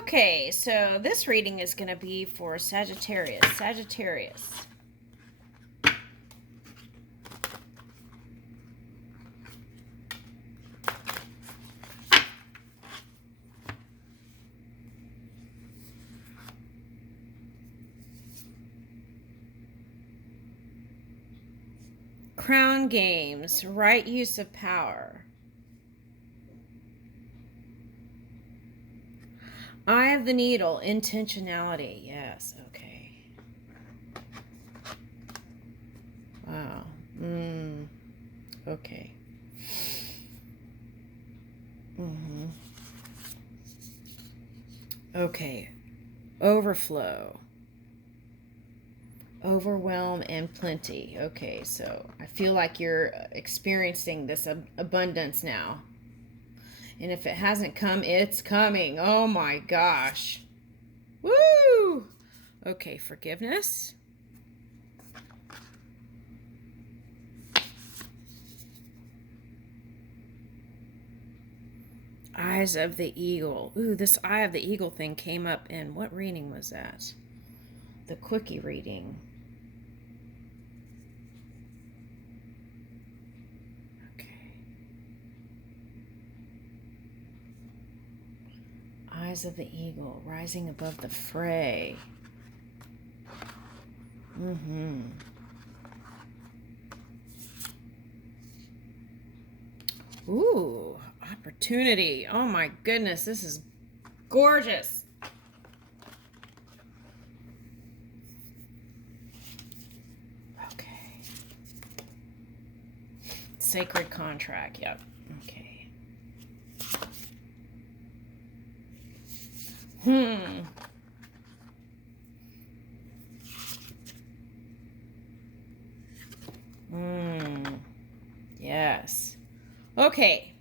Okay, so this reading is going to be for Sagittarius. Sagittarius. Crown games, right use of power. Eye of the needle, intentionality. Yes, okay. Wow. Okay. Okay. Overflow. Overwhelm and plenty. Okay, so I feel like you're experiencing this abundance now. And if it hasn't come, it's coming. Oh my gosh. Woo! Okay, forgiveness. Eyes of the eagle. Ooh, this eye of the eagle thing came up in what reading was that? The quickie reading. Okay. Eyes of the eagle rising above the fray. Ooh, opportunity. Oh my goodness, this is gorgeous. Okay. Sacred contract, yep. Okay. Yes. Okay.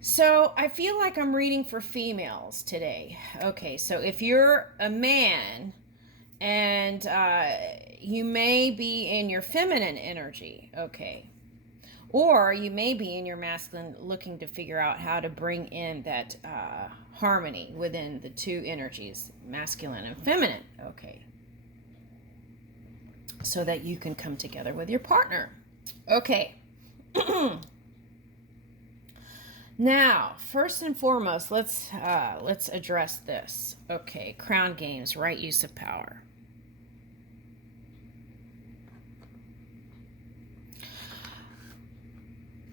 So I feel like I'm reading for females today. Okay, so if you're a man and you may be in your feminine energy, okay, or you may be in your masculine looking to figure out how to bring in that harmony within the two energies, masculine and feminine, okay, so that you can come together with your partner. Okay. Now, first and foremost, let's address this. Okay, crown games, right use of power.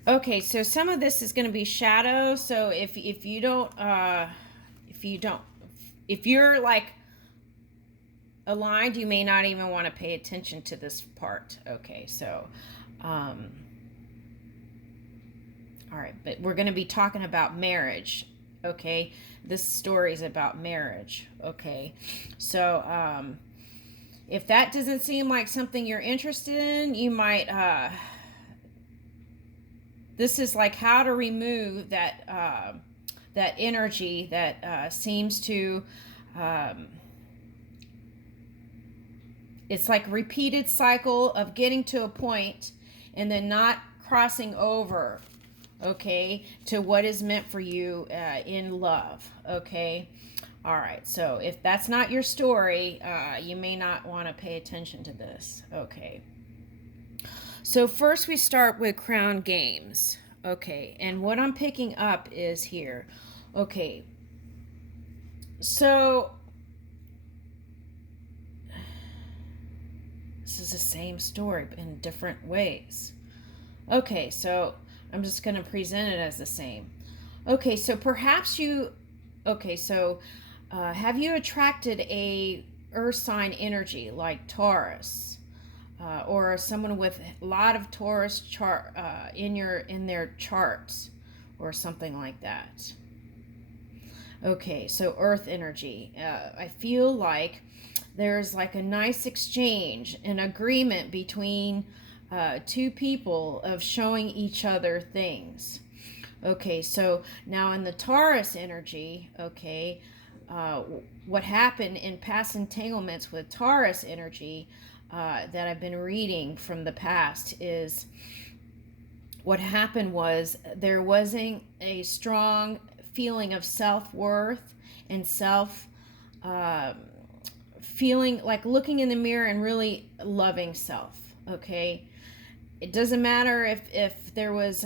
Okay, so some of this is going to be shadow. So if you're like aligned, you may not even want to pay attention to this part. Okay, so all right, but we're going to be talking about marriage, okay? This story is about marriage, okay? So if that doesn't seem like something you're interested in, you might, this is like how to remove that, that energy that seems to, it's like a repeated cycle of getting to a point and then not crossing over, okay, to what is meant for you in love, okay? All right, so if that's not your story, you may not want to pay attention to this, okay? So first we start with crown games, okay, and what I'm picking up is here, okay, so this is the same story but in different ways. Okay, so I'm just going to present it as the same. Okay, so perhaps you, okay, so have you attracted a earth sign energy like Taurus or someone with a lot of Taurus chart in their charts or something like that? Okay, so earth energy. I feel like there's like a nice exchange, an agreement between two people of showing each other things. Okay, so now in the Taurus energy, okay, what happened in past entanglements with Taurus energy that I've been reading from the past is what happened was there wasn't a strong feeling of self-worth and self feeling like looking in the mirror and really loving self. Okay, it doesn't matter if there was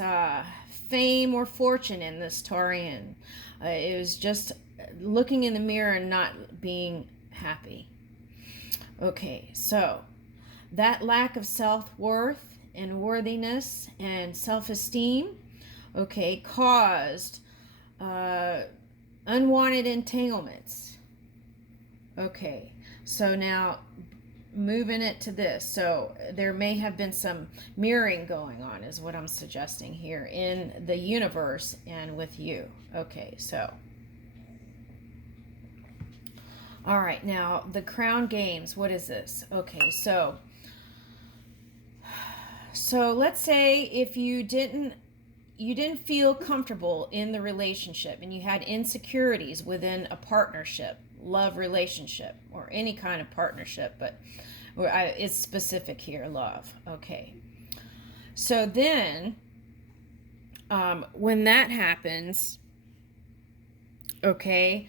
fame or fortune in this Taurian. It was just looking in the mirror and not being happy. Okay, so that lack of self-worth and worthiness and self-esteem, okay, caused unwanted entanglements. Okay, so now moving it to this. So there may have been some mirroring going on, is what I'm suggesting here, in the universe and with you. Okay, so. All right, now the crown games. What is this? Okay, so let's say if you didn't feel comfortable in the relationship and you had insecurities within a partnership, love relationship, or any kind of partnership, but it's specific here, love. Okay, so then when that happens, okay,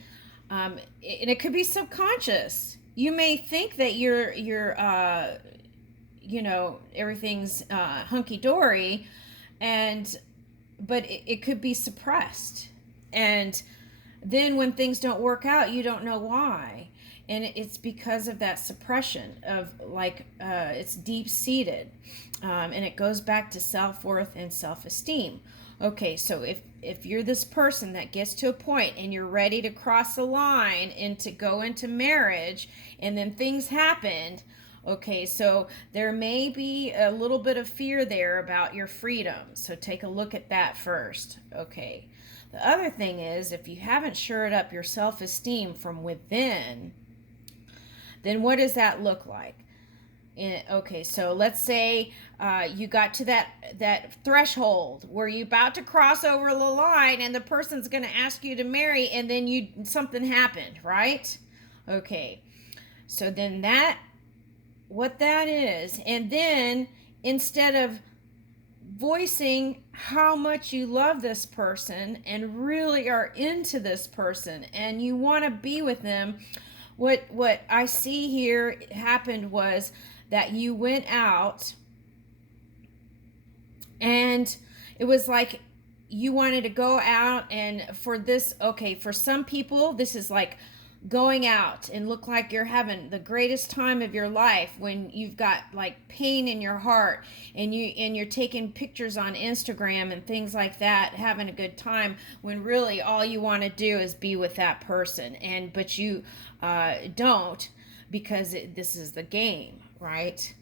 and it could be subconscious. You may think that you're everything's hunky-dory, but it could be suppressed. And then when things don't work out, you don't know why. And it's because of that suppression of it's deep-seated. And it goes back to self-worth and self-esteem. Okay, so if you're this person that gets to a point and you're ready to cross the line and to go into marriage, and then things happened, okay, so there may be a little bit of fear there about your freedom. So take a look at that first. Okay. The other thing is, if you haven't shored up your self-esteem from within, then what does that look like? Okay, so let's say you got to that threshold where you're about to cross over the line and the person's going to ask you to marry, and then something happened, right? Okay, so then what that is, and then instead of voicing how much you love this person and really are into this person and you want to be with them, what I see here happened was that you went out and it was like you wanted to go out, and for some people this is like going out and look like you're having the greatest time of your life when you've got like pain in your heart and you're taking pictures on Instagram and things like that, having a good time, when really all you want to do is be with that person, but you don't, because this is the game, right?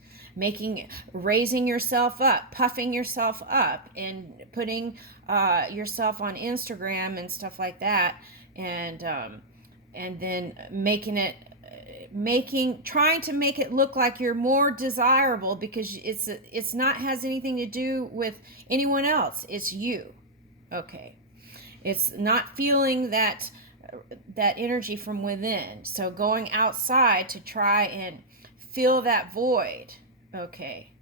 Raising yourself up, puffing yourself up, and putting yourself on Instagram and stuff like that, and then trying to make it look like you're more desirable, because it's not has anything to do with anyone else. It's you. Okay, it's not feeling that energy from within. So going outside to try and fill that void. Okay.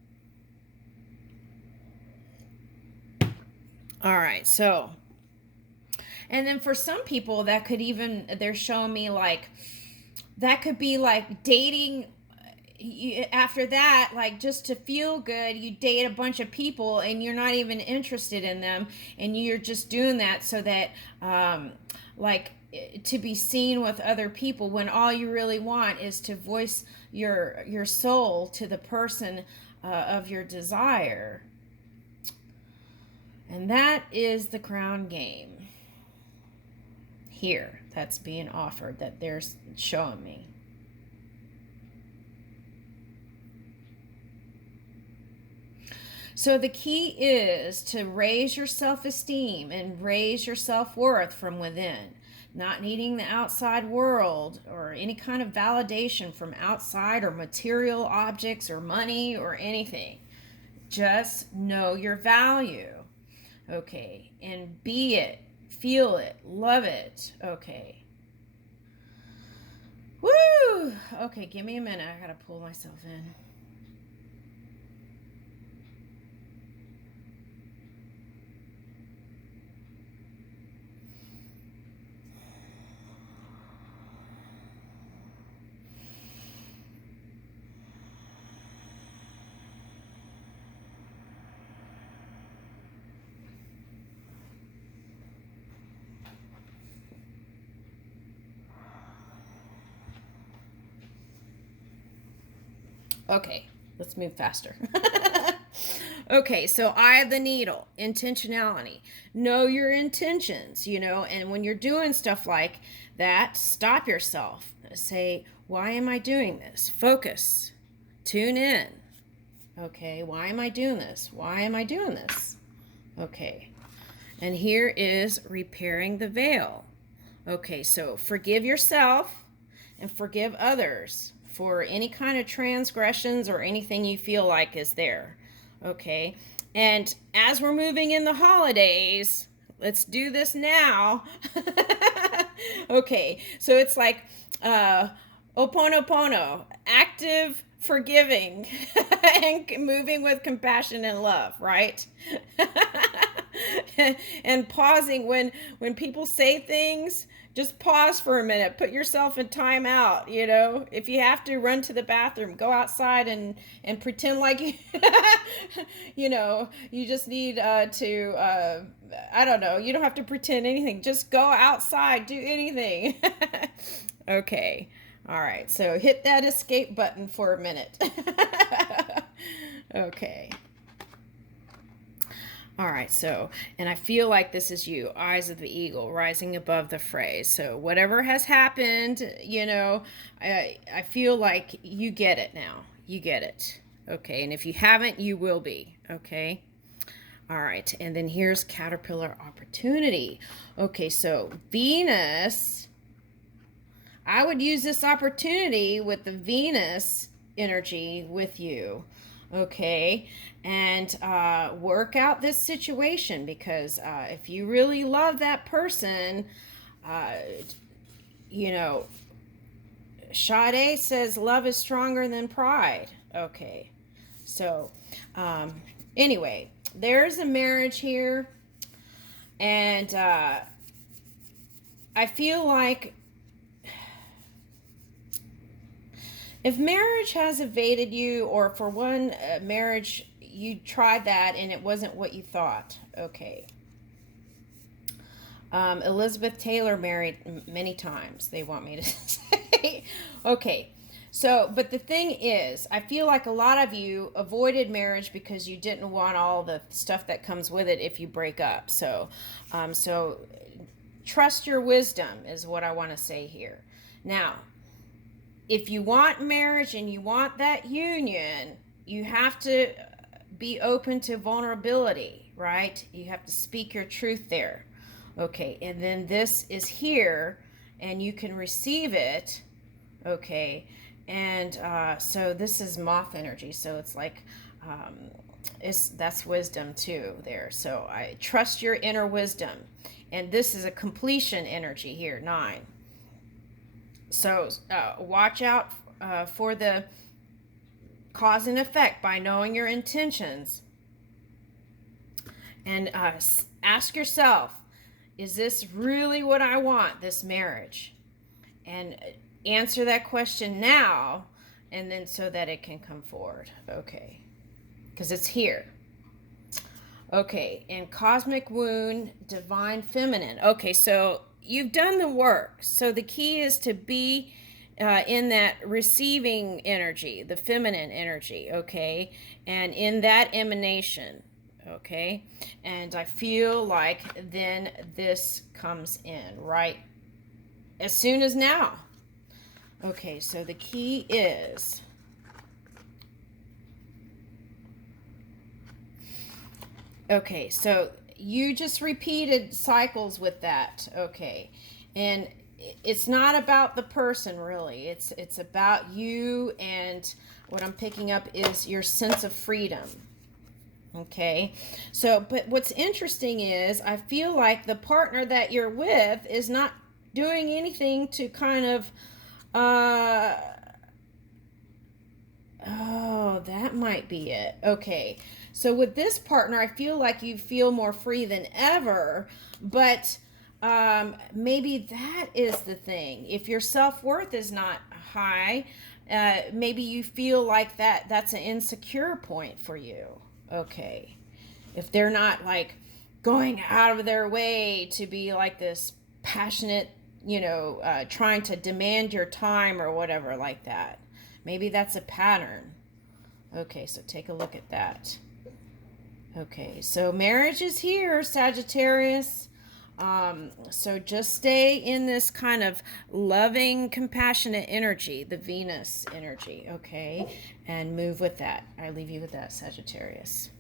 All right. So, and then for some people they're showing me like, that could be like dating. After that, like, just to feel good, you date a bunch of people and you're not even interested in them, and you're just doing that so that to be seen with other people, when all you really want is to voice your soul to the person of your desire. And that is the crown game here that's being offered, that they're showing me. So the key is to raise your self-esteem and raise your self-worth from within, not needing the outside world or any kind of validation from outside or material objects or money or anything. Just know your value, okay, and be it, feel it, love it, okay. Woo! Okay, give me a minute. I gotta pull myself in. Okay, let's move faster. Okay, so eye of the needle, intentionality. Know your intentions, and when you're doing stuff like that, stop yourself. Say, why am I doing this? Focus. Tune in. Okay, why am I doing this? Why am I doing this? Okay, and here is repairing the veil. Okay, so forgive yourself and forgive others for any kind of transgressions or anything you feel like is there. Okay, and as we're moving in the holidays, let's do this now. Okay, so it's like Oponopono, active forgiving and moving with compassion and love, right? And pausing when people say things, just pause for a minute, put yourself in timeout. If you have to run to the bathroom, go outside and pretend like you just need to I don't know, you don't have to pretend anything, just go outside, do anything. Okay, all right, so hit that escape button for a minute. Okay. All right, so, and I feel like this is you, eyes of the eagle, rising above the fray. So whatever has happened, I feel like you get it now. You get it. Okay, and if you haven't, you will be. Okay. All right, and then here's caterpillar opportunity. Okay, so Venus, I would use this opportunity with the Venus energy with you. Okay, and work out this situation, because if you really love that person, Sade says love is stronger than pride. Okay, so anyway, there's a marriage here, and I feel like if marriage has evaded you, or for one marriage you tried that and it wasn't what you thought, okay. Elizabeth Taylor married many times, they want me to say. Okay, so, but the thing is, I feel like a lot of you avoided marriage because you didn't want all the stuff that comes with it if you break up. So trust your wisdom is what I want to say here. Now, if you want marriage and you want that union, you have to be open to vulnerability, right? You have to speak your truth there. Okay, and then this is here, and you can receive it. Okay, and so this is moth energy, so it's like that's wisdom too there. So I trust your inner wisdom, and this is a completion energy here, 9. So watch out for the cause and effect by knowing your intentions. And ask yourself, is this really what I want, this marriage? And answer that question now, and then so that it can come forward. Okay, because it's here. Okay, and cosmic wound, divine feminine. Okay, so you've done the work. So the key is to be in that receiving energy, the feminine energy, okay, and in that emanation, okay. And I feel like then this comes in right as soon as now. Okay, so the key is okay, so you just repeated cycles with that, okay, and it's not about the person really, it's about you, and what I'm picking up is your sense of freedom. Okay, so but what's interesting is I feel like the partner that you're with is not doing anything to kind of oh, that might be it. Okay. So with this partner, I feel like you feel more free than ever, but maybe that is the thing. If your self-worth is not high, maybe you feel like that's an insecure point for you. Okay. If they're not like going out of their way to be like this passionate, trying to demand your time or whatever like that. Maybe that's a pattern. Okay, so take a look at that. Okay, so marriage is here, Sagittarius. So just stay in this kind of loving, compassionate energy, the Venus energy, okay? And move with that. I leave you with that, Sagittarius.